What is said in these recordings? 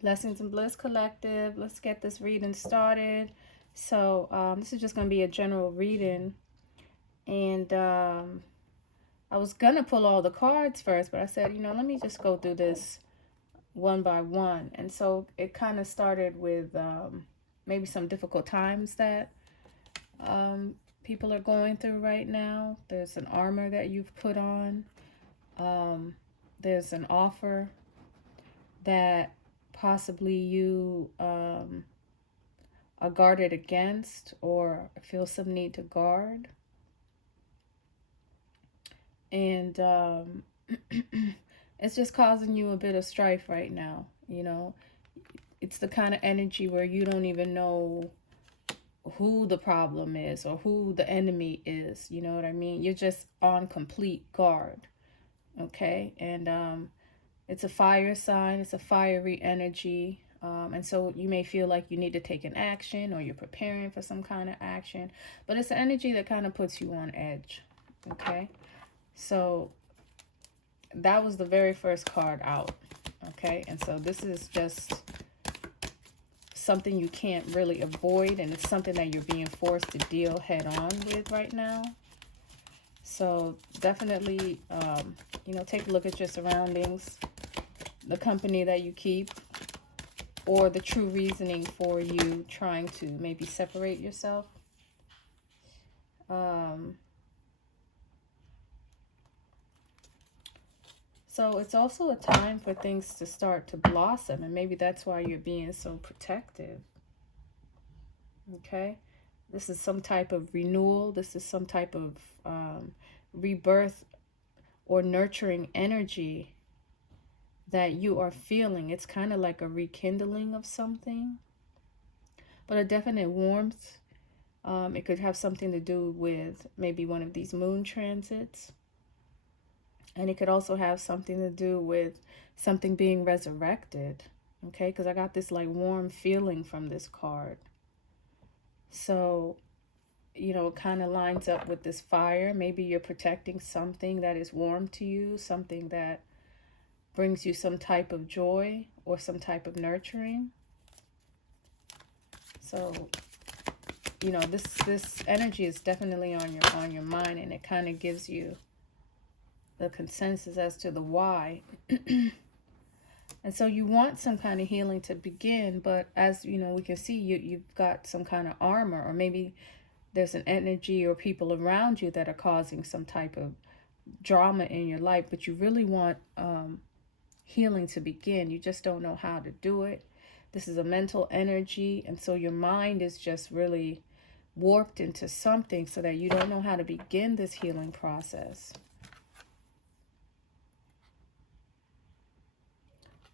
Blessings and Bliss Collective. Let's get this reading started. So this is just going to be a general reading. And I was going to pull all the cards first, but I said, let me just go through this one by one. And so it kind of started with maybe some difficult times that people are going through right now. There's an armor that you've put on. There's an offer that possibly you are guarded against or feel some need to guard. And it's just causing you a bit of strife right now. It's the kind of energy where you don't even know who the problem is or who the enemy is. You know what I mean? You're just on complete guard. Okay? And it's a fire sign. It's a fiery energy. And so you may feel like you need to take an action or you're preparing for some kind of action. But it's an energy that kind of puts you on edge. Okay? So that was the very first card out. Okay? And so this is just something you can't really avoid. And it's something that you're being forced to deal head on with right now. So definitely, take a look at your surroundings, the company that you keep, or the true reasoning for you trying to maybe separate yourself. So it's also a time for things to start to blossom, and maybe that's why you're being so protective. Okay? This is some type of renewal. This is some type of rebirth or nurturing energy that you are feeling. It's kind of like a rekindling of something, but a definite warmth. It could have something to do with maybe one of these moon transits. And it could also have something to do with something being resurrected. Okay, because I got this like warm feeling from this card. So, it kind of lines up with this fire. Maybe you're protecting something that is warm to you, something that brings you some type of joy or some type of nurturing. So, this energy is definitely on your mind, and it kind of gives you the consensus as to the why. And so you want some kind of healing to begin, but as we can see, you've got some kind of armor, or maybe there's an energy or people around you that are causing some type of drama in your life, but you really want healing to begin. You just don't know how to do it. This is a mental energy, and so your mind is just really warped into something so that you don't know how to begin this healing process.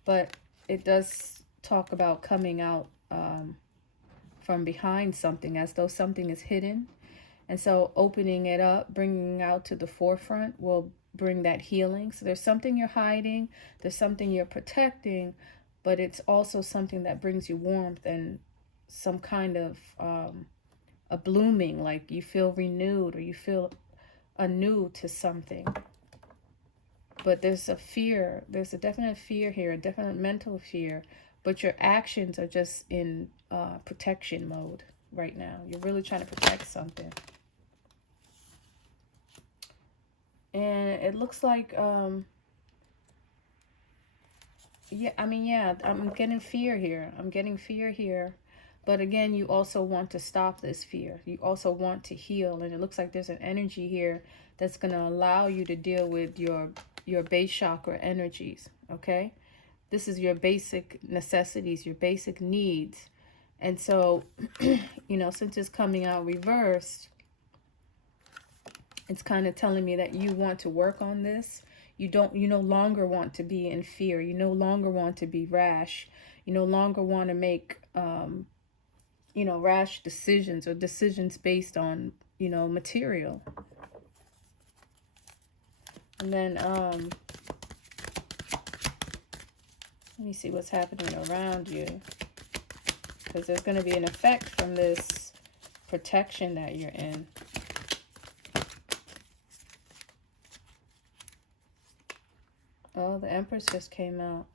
But it does talk about coming out from behind something, as though something is hidden. And so opening it up, bringing out to the forefront will bring that healing. So there's something you're hiding, there's something you're protecting, but it's also something that brings you warmth and some kind of a blooming, like you feel renewed or you feel anew to something. But there's a fear, there's a definite fear here, a definite mental fear, but your actions are just in protection mode right now. You're really trying to protect something. And it looks like, I'm getting fear here. I'm getting fear here. But again, you also want to stop this fear. You also want to heal. And it looks like there's an energy here that's going to allow you to deal with your base chakra energies. Okay? This is your basic necessities, your basic needs. And so, since it's coming out reversed, it's kind of telling me that you want to work on this. You no longer want to be in fear. You no longer want to be rash. You no longer want to make, rash decisions or decisions based on, material. And then, let me see what's happening around you. Because there's going to be an effect from this protection that you're in. Oh, the Empress just came out.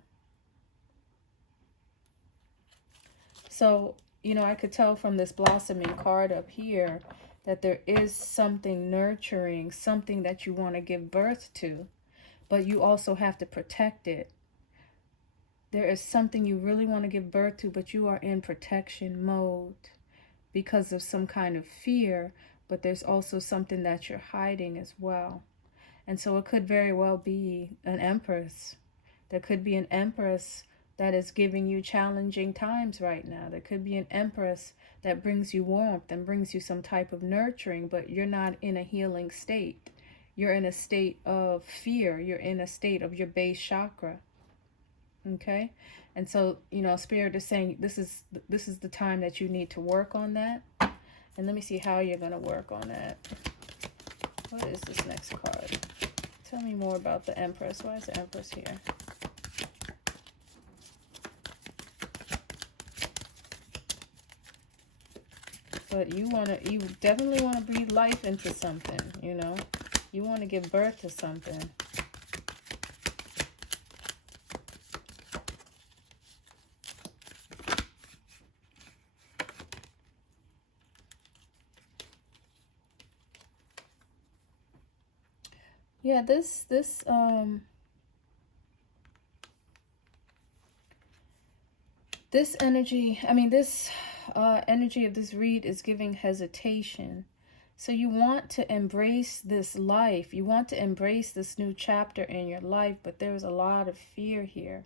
So, you know, I could tell from this blossoming card up here that there is something nurturing, something that you want to give birth to, but you also have to protect it. There is something you really want to give birth to, but you are in protection mode because of some kind of fear, but there's also something that you're hiding as well. And so it could very well be an Empress. There could be an Empress that is giving you challenging times right now. There could be an Empress that brings you warmth and brings you some type of nurturing, but you're not in a healing state. You're in a state of fear. You're in a state of your base chakra. Okay? And so, you know, Spirit is saying this is the time that you need to work on that. And let me see how you're going to work on that. What is this next card? Tell me more about the Empress. Why is the Empress here? But you definitely want to breathe life into something, you know. You want to give birth to something. Yeah, this energy, I mean, this energy of this read is giving hesitation. So you want to embrace this life. You want to embrace this new chapter in your life, but there's a lot of fear here.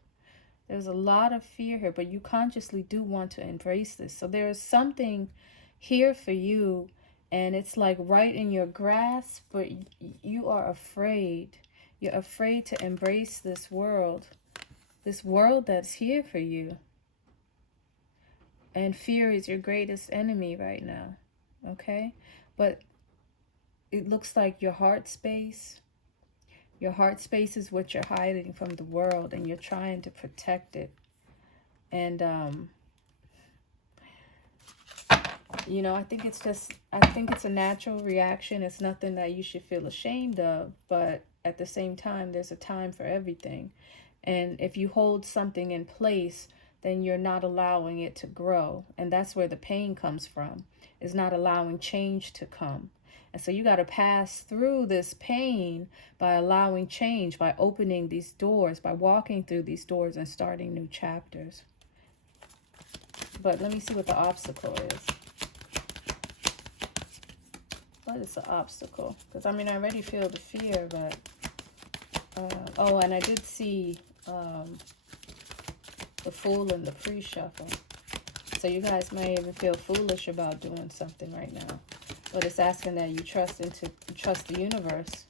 There's a lot of fear here, but you consciously do want to embrace this. So there is something here for you, and it's like right in your grasp, but you are afraid. You're afraid to embrace this world that's here for you. And fear is your greatest enemy right now, okay? But it looks like your heart space is what you're hiding from the world, and you're trying to protect it. And, you know, I think it's a natural reaction. It's nothing that you should feel ashamed of, but at the same time, there's a time for everything. And if you hold something in place, then you're not allowing it to grow. And that's where the pain comes from, is not allowing change to come. And so you got to pass through this pain by allowing change, by opening these doors, by walking through these doors and starting new chapters. But let me see what the obstacle is. What is the obstacle? Because, I mean, I already feel the fear, but... oh, and I did see the Fool in the pre-shuffle. So you guys may even feel foolish about doing something right now. But it's asking that you trust the universe.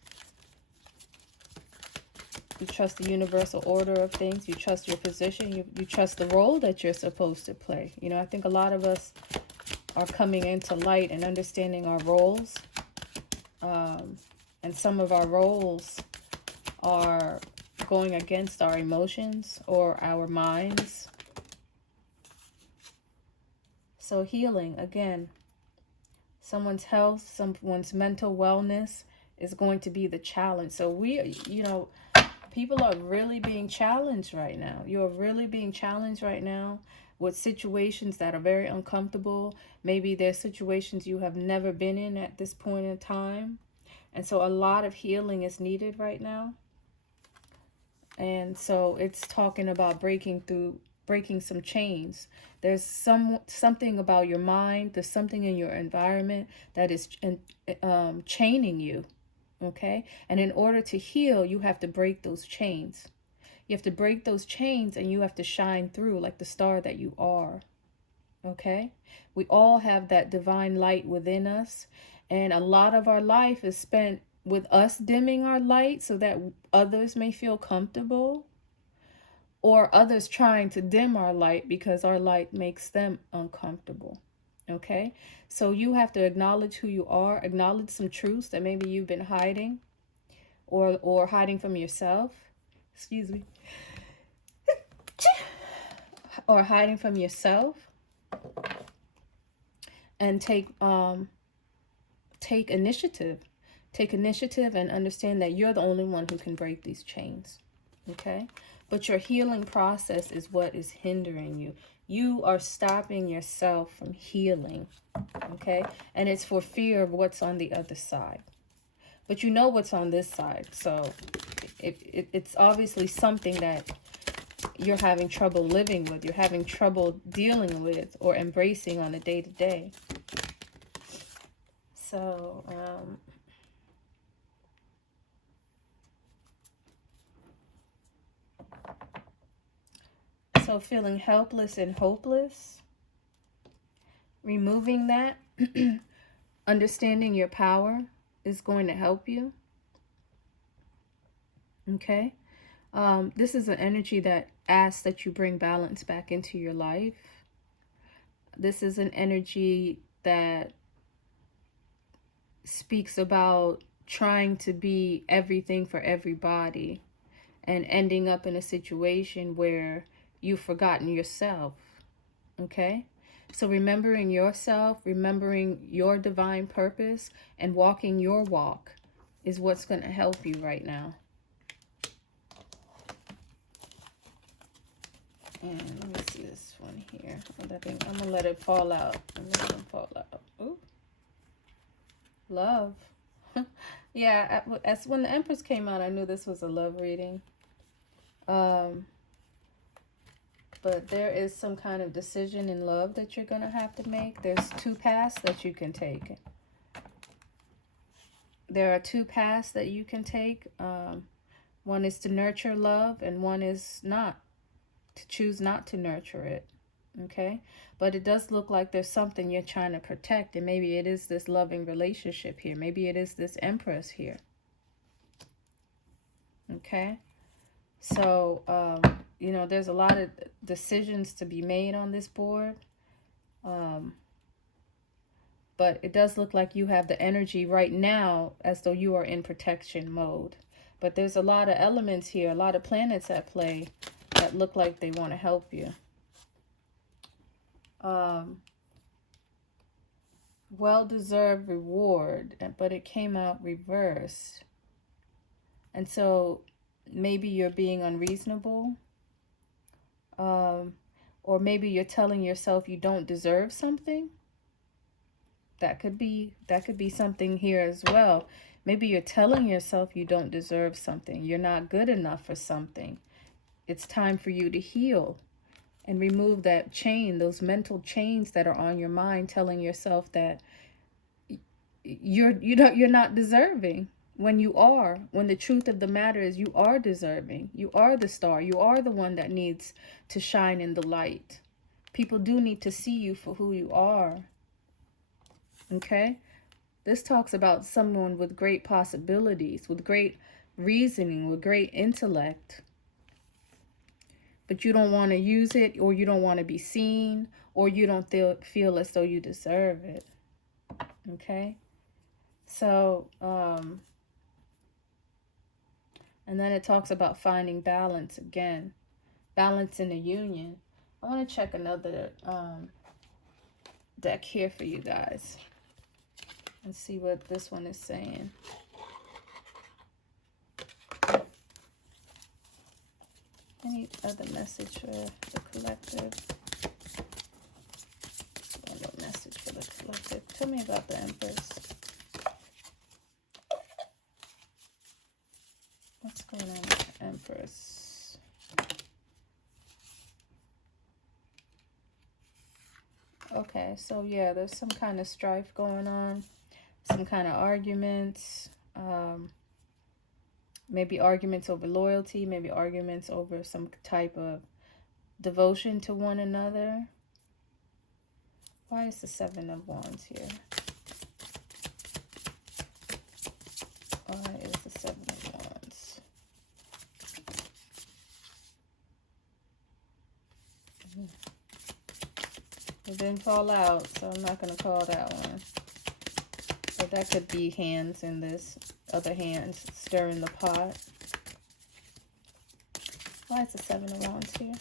You trust the universal order of things. You trust your position. You trust the role that you're supposed to play. You know, I think a lot of us are coming into light and understanding our roles. And some of our roles are going against our emotions or our minds. So healing, again, someone's health, someone's mental wellness is going to be the challenge. So people are really being challenged right now. You're really being challenged right now with situations that are very uncomfortable. Maybe there's situations you have never been in at this point in time. And so a lot of healing is needed right now. And so it's talking about breaking some chains. There's something about your mind. There's something in your environment that is chaining you. Okay? And in order to heal, you have to break those chains. You have to break those chains, and you have to shine through like the star that you are. Okay? We all have that divine light within us. And a lot of our life is spent with us dimming our light so that others may feel comfortable, or others trying to dim our light because our light makes them uncomfortable. Okay? So you have to acknowledge who you are, acknowledge some truths that maybe you've been hiding or hiding from yourself. Excuse me. Or hiding from yourself. And take initiative. Take initiative and understand that you're the only one who can break these chains. Okay? But your healing process is what is hindering you. You are stopping yourself from healing, okay? And it's for fear of what's on the other side. But you know what's on this side, so it's obviously something that you're having trouble living with, you're having trouble dealing with or embracing on a day-to-day. So, so feeling helpless and hopeless, removing that, understanding your power is going to help you. Okay? This is an energy that asks that you bring balance back into your life. This is an energy that speaks about trying to be everything for everybody and ending up in a situation where you've forgotten yourself. Okay? So remembering yourself, remembering your divine purpose, and walking your walk is what's going to help you right now. And let me see this one here. I'm going to let it fall out. I'm going to fall out. Ooh. Love. Yeah, as when the Empress came out, I knew this was a love reading. But there is some kind of decision in love that you're going to have to make. There's two paths that you can take. There are two paths that you can take. One is to nurture love, and one is not. To choose not to nurture it. Okay? But it does look like there's something you're trying to protect, and maybe it is this loving relationship here. Maybe it is this Empress here. Okay? So, you know, there's a lot of decisions to be made on this board. But it does look like you have the energy right now as though you are in protection mode. But there's a lot of elements here, a lot of planets at play that look like they want to help you. Well-deserved reward, but it came out reversed. And so maybe you're being unreasonable. Or maybe you're telling yourself you don't deserve something. That could be something here as well. Maybe you're telling yourself you don't deserve something. You're not good enough for something. It's time for you to heal and remove that chain, those mental chains that are on your mind, telling yourself that you're not deserving when you are. When the truth of the matter is you are deserving. You are the star. You are the one that needs to shine in the light. People do need to see you for who you are. Okay? This talks about someone with great possibilities, with great reasoning, with great intellect. But you don't want to use it, or you don't want to be seen, or you don't feel as though you deserve it. Okay? So, and then it talks about finding balance again. Balance in a union. I want to check another deck here for you guys. And see what this one is saying. Any other message for the collective? No message for the collective. Tell me about the Empress. What's going on with the Empress? Okay, so yeah, there's some kind of strife going on. Some kind of arguments. Maybe arguments over loyalty. Maybe arguments over some type of devotion to one another. Why is the Seven of Wands here? Why is the Seven of Wands? It didn't fall out, so I'm not going to call that one. But that could be hands in this. Other hands stirring the pot. Why is the Seven of Wands here?